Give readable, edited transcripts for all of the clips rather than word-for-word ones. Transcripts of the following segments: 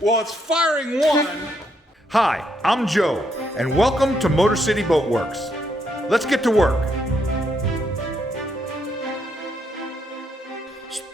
Well, it's firing one. Hi, I'm Joe, and welcome to MotorCity Boat Works. Let's get to work.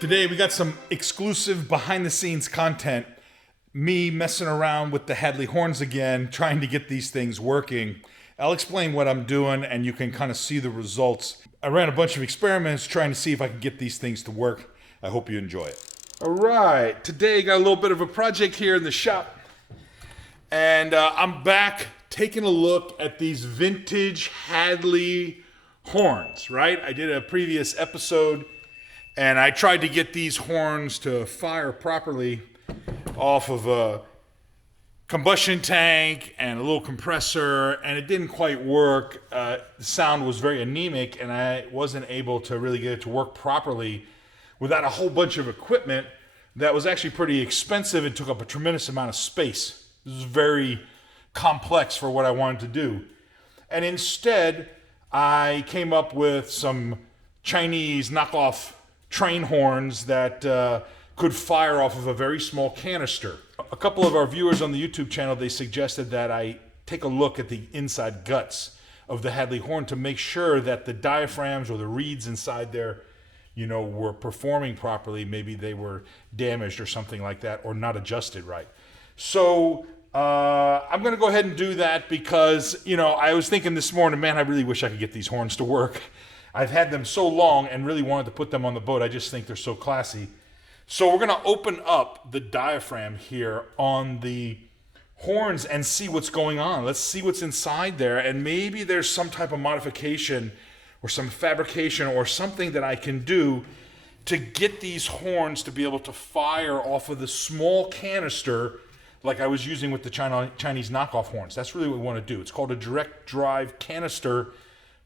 Today we got some exclusive behind-the-scenes content. Me messing around with the Hadley Horns again, trying to get these things working. I'll explain what I'm doing, and you can kind of see the results. I ran a bunch of experiments trying to see if I could get these things to work. I hope you enjoy it. All right, today got a little bit of a project here in the shop. And I'm back taking a look at these vintage Hadley Horns, right? I did a previous episode, and I tried to get these horns to fire properly off of a combustion tank and a little compressor, and it didn't quite work. The sound was very anemic, and I wasn't able to really get it to work properly without a whole bunch of equipment that was actually pretty expensive and took up a tremendous amount of space. This was very complex for what I wanted to do. And instead, I came up with some Chinese knockoff train horns that could fire off of a very small canister. A couple of our viewers on the YouTube channel, they suggested that I take a look at the inside guts of the Hadley Horn to make sure that the diaphragms or the reeds inside there, you know, were performing properly. Maybe they were damaged or something like that, or not adjusted right. So I'm going to go ahead and do that because, you know, I was thinking this morning, man, I really wish I could get these horns to work. I've had them so long and really wanted to put them on the boat. I just think they're so classy. So we're going to open up the diaphragm here on the horns and see what's going on. Let's see what's inside there, and maybe there's some type of modification or some fabrication or something that I can do to get these horns to be able to fire off of the small canister like I was using with the Chinese knockoff horns. That's really what we want to do. It's called a direct drive canister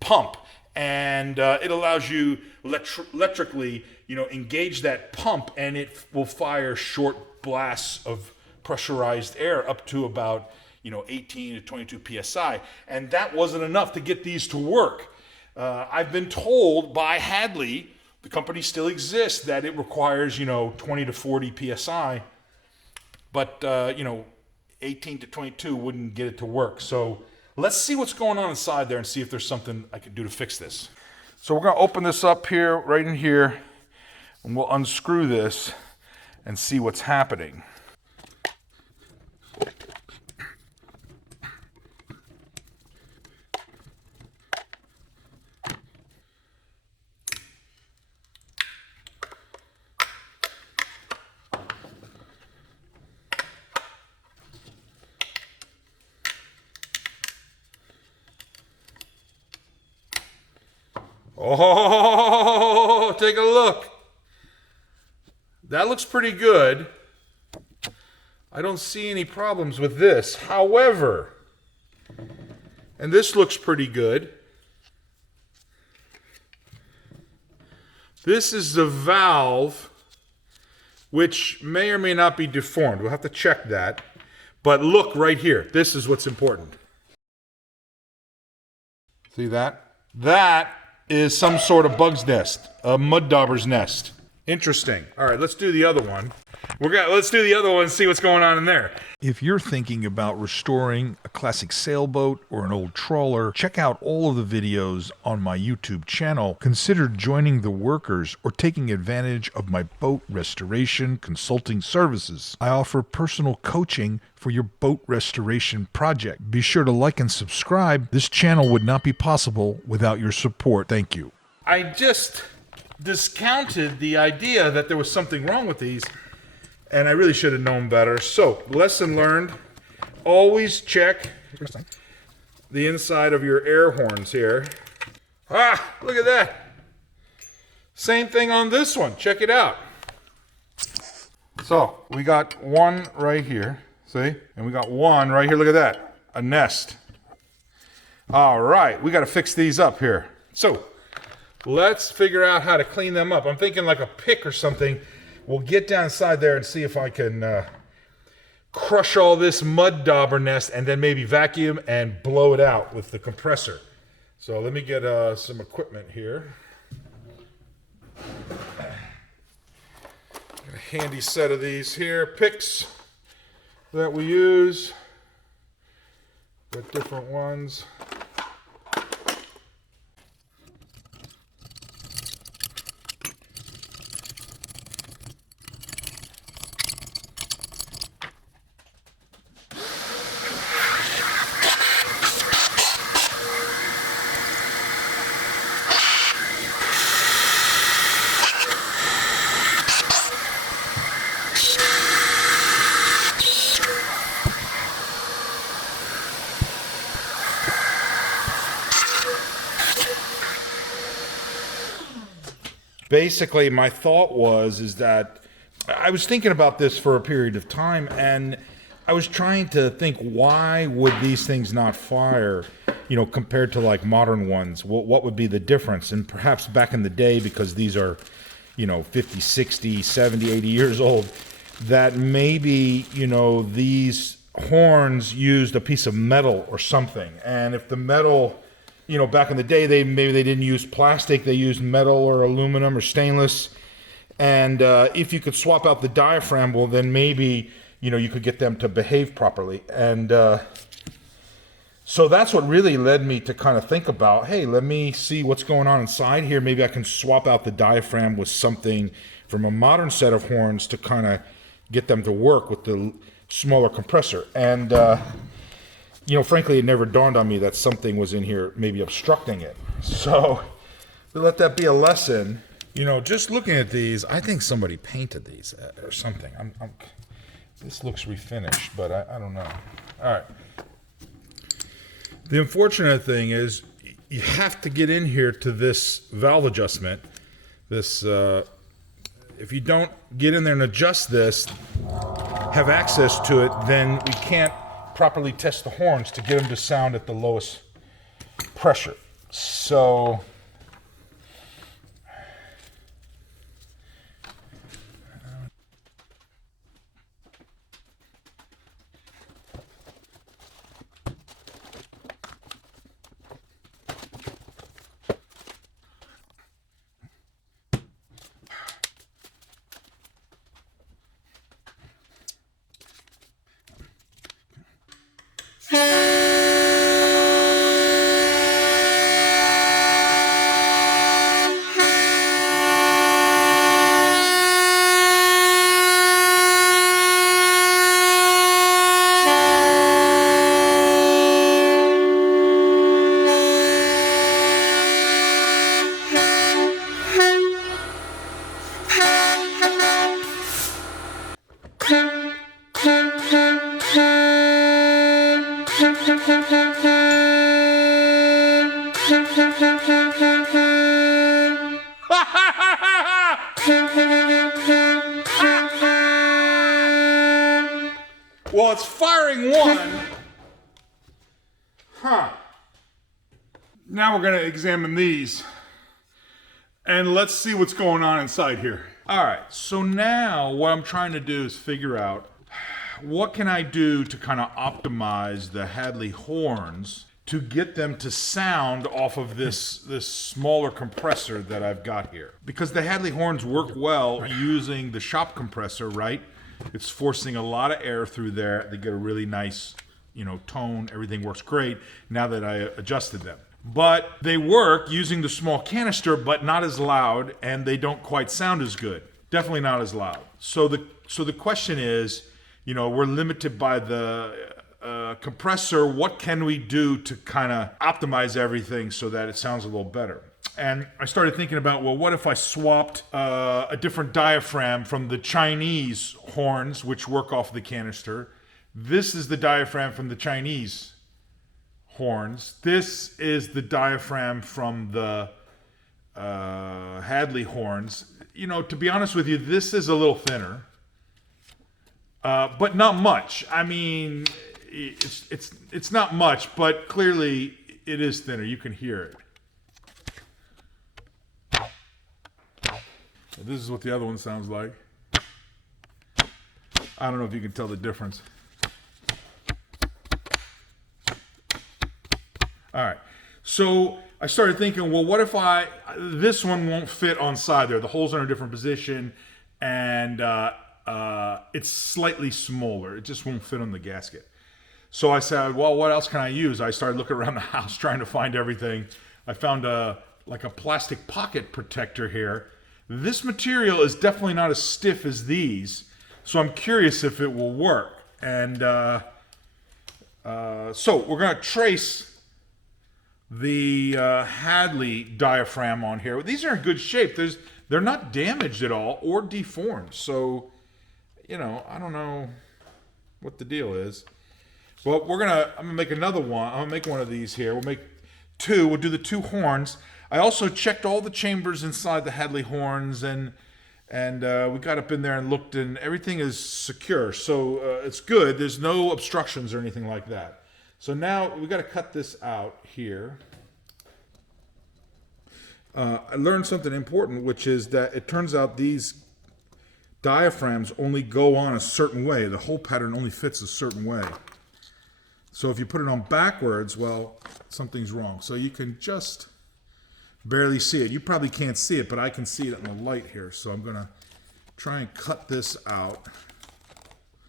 pump, and it allows you electrically, you know, engage that pump, and it will fire short blasts of pressurized air up to about, you know, 18 to 22 psi, and that wasn't enough to get these to work. I've been told by Hadley, the company still exists, that it requires, you know, 20 to 40 psi, but, you know, 18 to 22 wouldn't get it to work. So let's see what's going on inside there and see if there's something I can do to fix this. So we're going to open this up here, right in here, and we'll unscrew this and see what's happening. Oh, take a look. That looks pretty good. I don't see any problems with this. However, and this looks pretty good. This is the valve, which may or may not be deformed. We'll have to check that. But look right here. This is what's important. See that? That is some sort of bug's nest, a mud dauber's nest. Interesting. All right, let's do the other one. Let's do the other one and see what's going on in there. If you're thinking about restoring a classic sailboat or an old trawler, check out all of the videos on my YouTube channel. Consider joining the workers or taking advantage of my boat restoration consulting services. I offer personal coaching for your boat restoration project. Be sure to like and subscribe. This channel would not be possible without your support. Thank you. I just discounted the idea that there was something wrong with these, and I really should have known better. So, lesson learned, always check the inside of your air horns here. Ah, look at that. Same thing on this one. Check it out. So, we got one right here, see? And we got one right here, look at that, a nest. All right, we got to fix these up here. So, let's figure out how to clean them up. I'm thinking like a pick or something. We'll get down inside there and see if I can crush all this mud dauber nest and then maybe vacuum and blow it out with the compressor. So let me get some equipment here. A handy set of these here, picks that we use. Got different ones. Basically, my thought is that I was thinking about this for a period of time, and I was trying to think, why would these things not fire, compared to like modern ones? What would be the difference? And perhaps back in the day, because these are, 50, 60, 70, 80 years old, that maybe, these horns used a piece of metal or something. And if the metal, back in the day, maybe they didn't use plastic, they used metal or aluminum or stainless. And if you could swap out the diaphragm, well, then maybe, you could get them to behave properly. And so that's what really led me to kind of think about, hey, let me see what's going on inside here. Maybe I can swap out the diaphragm with something from a modern set of horns to kind of get them to work with the smaller compressor. And frankly, it never dawned on me that something was in here maybe obstructing it. So let that be a lesson. Just looking at these, I think somebody painted these or something. This looks refinished, but I don't know. All right. The unfortunate thing is you have to get in here to this valve adjustment. This, if you don't get in there and adjust this, have access to it, then we can't properly test the horns to get them to sound at the lowest pressure. So well, it's firing one. Now we're going to examine these. And let's see what's going on inside here. All right, so now what I'm trying to do is figure out what can I do to kind of optimize the Hadley Horns to get them to sound off of this smaller compressor that I've got here. Because the Hadley Horns work well using the shop compressor, right? It's forcing a lot of air through there. They get a really nice, tone. Everything works great now that I adjusted them. But they work using the small canister, but not as loud, and they don't quite sound as good. Definitely not as loud. So the question is, we're limited by the compressor. What can we do to kind of optimize everything so that it sounds a little better? And I started thinking about, well, what if I swapped a different diaphragm from the Chinese horns, which work off the canister. This is the diaphragm from the Chinese horns. This is the diaphragm from the Hadley Horns. To be honest with you, this is a little thinner, but not much. I mean, it's not much, but clearly it is thinner. You can hear it. This is what the other one sounds like. I don't know if you can tell the difference. All right, so I started thinking, well, what if this one won't fit on side there? The holes are in a different position, and it's slightly smaller. It just won't fit on the gasket. So I said, well, what else can I use? I started looking around the house trying to find everything. I found like a plastic pocket protector here. This material is definitely not as stiff as these, so I'm curious if it will work. And so we're going to trace the Hadley diaphragm on here. These are in good shape. They're not damaged at all or deformed. So, you know, I don't know what the deal is. Well, I'm gonna make another one. I'm gonna make one of these here. We'll make two. We'll do the two horns. I also checked all the chambers inside the Hadley Horns, and we got up in there and looked, and everything is secure. So it's good. There's no obstructions or anything like that. So now we got to cut this out here. I learned something important, which is that it turns out these diaphragms only go on a certain way. The hole pattern only fits a certain way. So if you put it on backwards, well, something's wrong. So you can just barely see it. You probably can't see it, but I can see it in the light here. So I'm going to try and cut this out.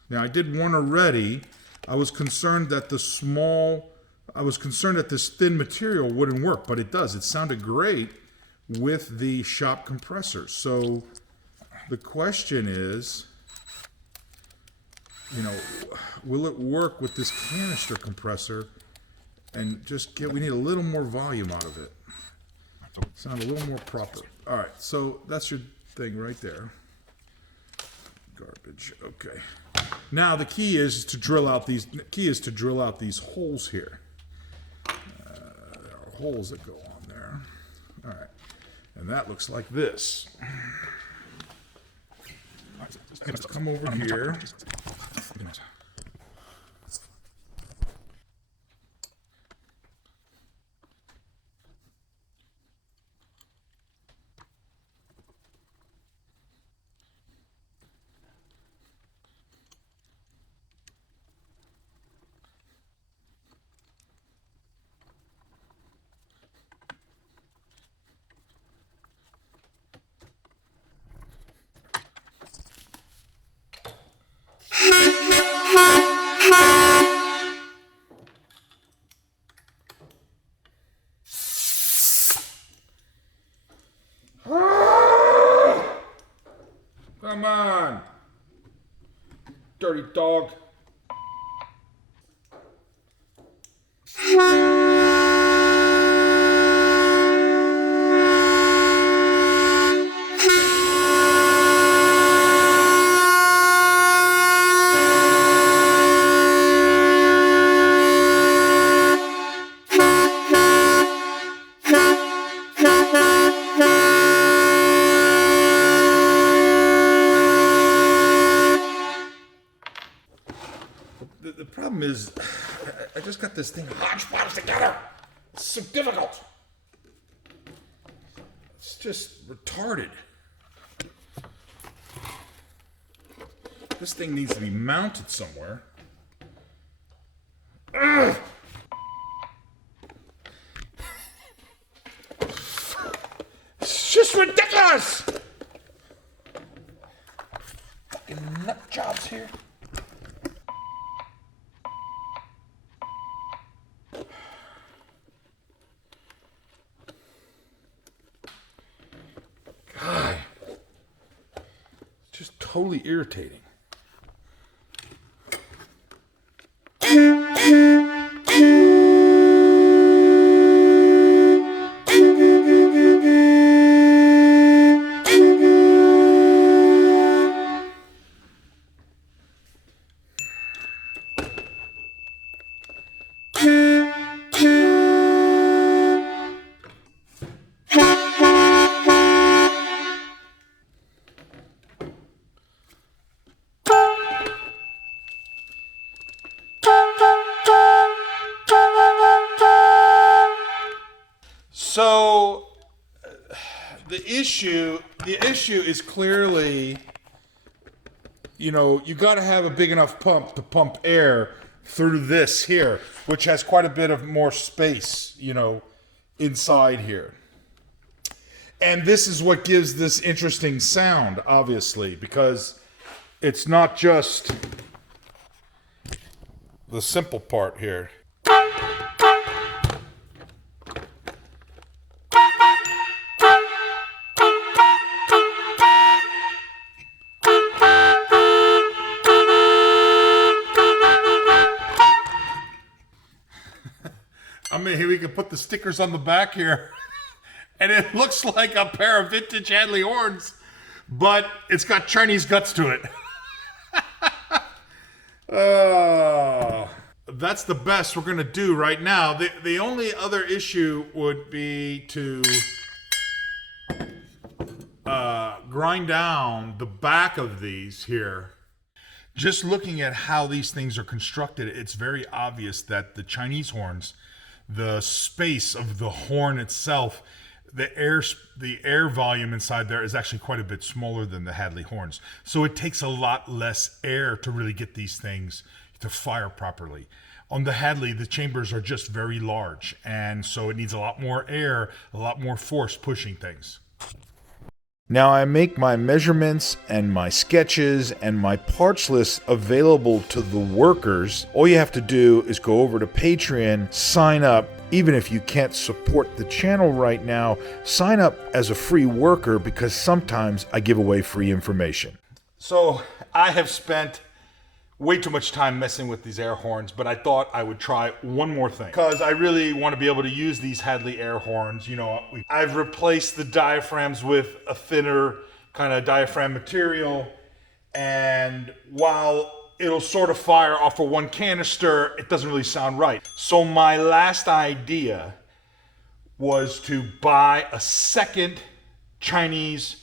Now, I did one already. I was concerned that this thin material wouldn't work, but it does. It sounded great with the shop compressors. So the question is, you know, will it work with this canister compressor? And we need a little more volume out of it. Sound a little more proper. All right, so that's your thing right there. Garbage. Okay. Now the key is to drill out these. Holes here. There are holes that go on there. All right, and that looks like this. Let's come over here. Come on, dirty dog. The problem is, I just got this thing hodgepodge together. It's so difficult. It's just retarded. This thing needs to be mounted somewhere. Ugh. It's just ridiculous. Fucking nut jobs here. Just totally irritating. So the issue is clearly, you know, you got to have a big enough pump to pump air through this here, which has quite a bit of more space, you know, inside here. And this is what gives this interesting sound, obviously, because it's not just the simple part here. I mean, here we can put the stickers on the back here. And it looks like a pair of vintage Hadley Horns, but it's got Chinese guts to it. That's the best we're going to do right now. The only other issue would be to grind down the back of these here. Just looking at how these things are constructed, it's very obvious that the Chinese horns, the space of the horn itself, the air volume inside there is actually quite a bit smaller than the Hadley Horns. So it takes a lot less air to really get these things to fire properly. On the Hadley, the chambers are just very large, and so it needs a lot more air, a lot more force pushing things. Now I make my measurements and my sketches and my parts list available to the workers. All you have to do is go over to Patreon, sign up. Even if you can't support the channel right now, sign up as a free worker because sometimes I give away free information. So I have spent way too much time messing with these air horns, but I thought I would try one more thing because I really want to be able to use these Hadley air horns. You know, I've replaced the diaphragms with a thinner kind of diaphragm material, and while it'll sort of fire off of one canister, it doesn't really sound right. So my last idea was to buy a second Chinese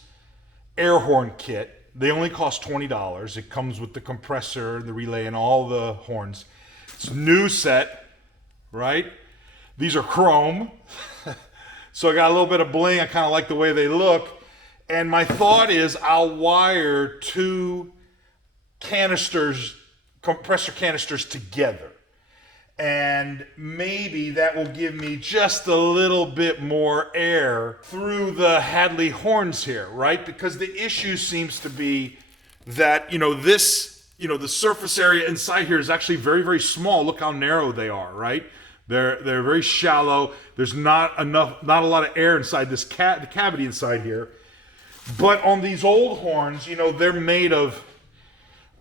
air horn kit. They only cost $20. It comes with the compressor, the relay, and all the horns. It's a new set, right? These are chrome. So I got a little bit of bling. I kind of like the way they look. And my thought is I'll wire two canisters, compressor canisters together. And maybe that will give me just a little bit more air through the Hadley Horns here, right? Because the issue seems to be that, the surface area inside here is actually very, very small. Look how narrow they are, right? They're very shallow. There's not a lot of air inside this the cavity inside here. But on these old horns, they're made of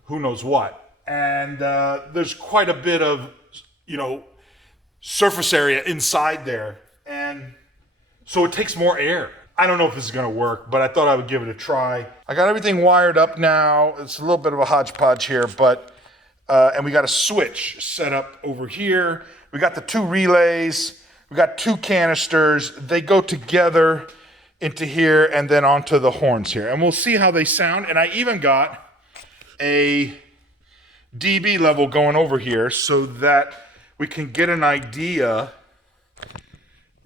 who knows what. And there's quite a bit of surface area inside there. And so it takes more air. I don't know if this is going to work, but I thought I would give it a try. I got everything wired up now. It's a little bit of a hodgepodge here, but, and we got a switch set up over here. We got the two relays. We got two canisters. They go together into here and then onto the horns here. And we'll see how they sound. And I even got a dB level going over here so that we can get an idea,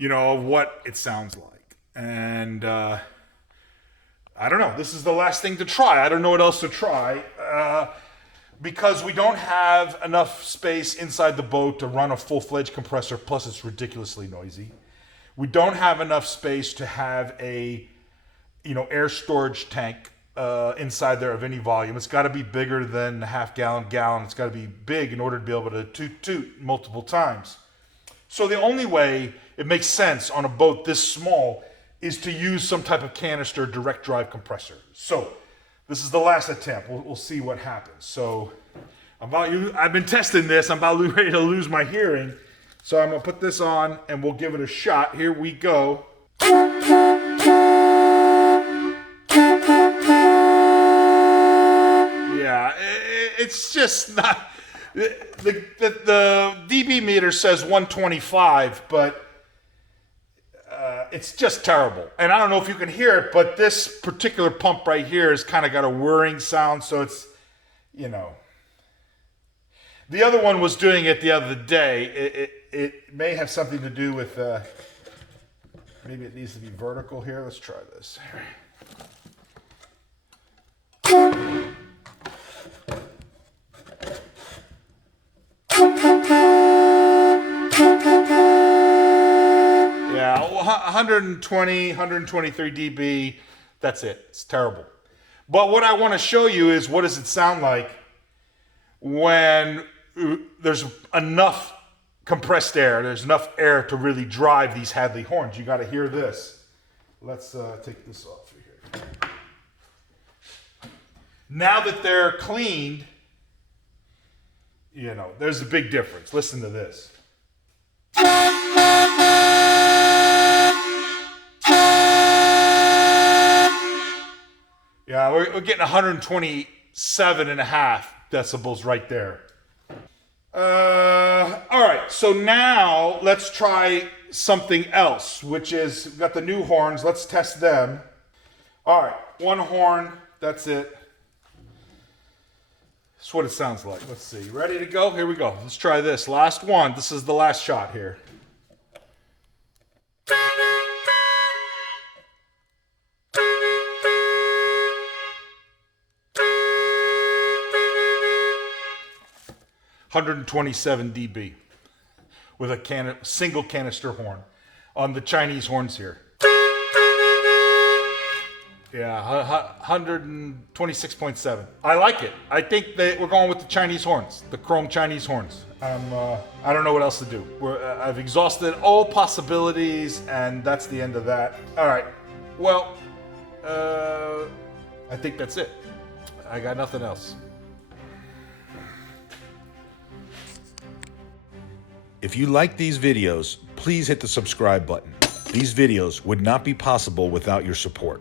of what it sounds like. And I don't know. This is the last thing to try. I don't know what else to try because we don't have enough space inside the boat to run a full-fledged compressor. Plus, it's ridiculously noisy. We don't have enough space to have a, air storage tank inside there of any volume. It's got to be bigger than a half gallon. It's got to be big in order to be able to toot multiple times. So the only way it makes sense on a boat this small is to use some type of canister direct drive compressor. So this is the last attempt. We'll see what happens. So I've been testing this. I'm about ready to lose my hearing. So I'm going to put this on and we'll give it a shot. Here we go. Yeah, it's just not, the dB meter says 125, but it's just terrible. And I don't know if you can hear it, but this particular pump right here has kind of got a whirring sound, so it's, The other one was doing it the other day. It may have something to do with, maybe it needs to be vertical here. Let's try this. Yeah, 120, 123 dB. That's it. It's terrible. But what I want to show you is what does it sound like when there's enough compressed air, there's enough air to really drive these Hadley horns. You got to hear this. Let's take this off here. Now that they're cleaned, you know, there's a big difference. Listen to this. Yeah, we're getting 127.5 decibels right there. All right, so now let's try something else, which is, we've got the new horns. Let's test them. All right, one horn, that's it. That's what it sounds like. Let's see, ready to go? Here we go. Let's try this. Last one. This is the last shot here. (127 dB) with a single canister horn on the Chinese horns here. Yeah, 126.7. I like it. I think that we're going with the Chinese horns, the chrome Chinese horns. I don't know what else to do. I've exhausted all possibilities, and that's the end of that. All right. Well, I think that's it. I got nothing else. If you like these videos, please hit the subscribe button. These videos would not be possible without your support.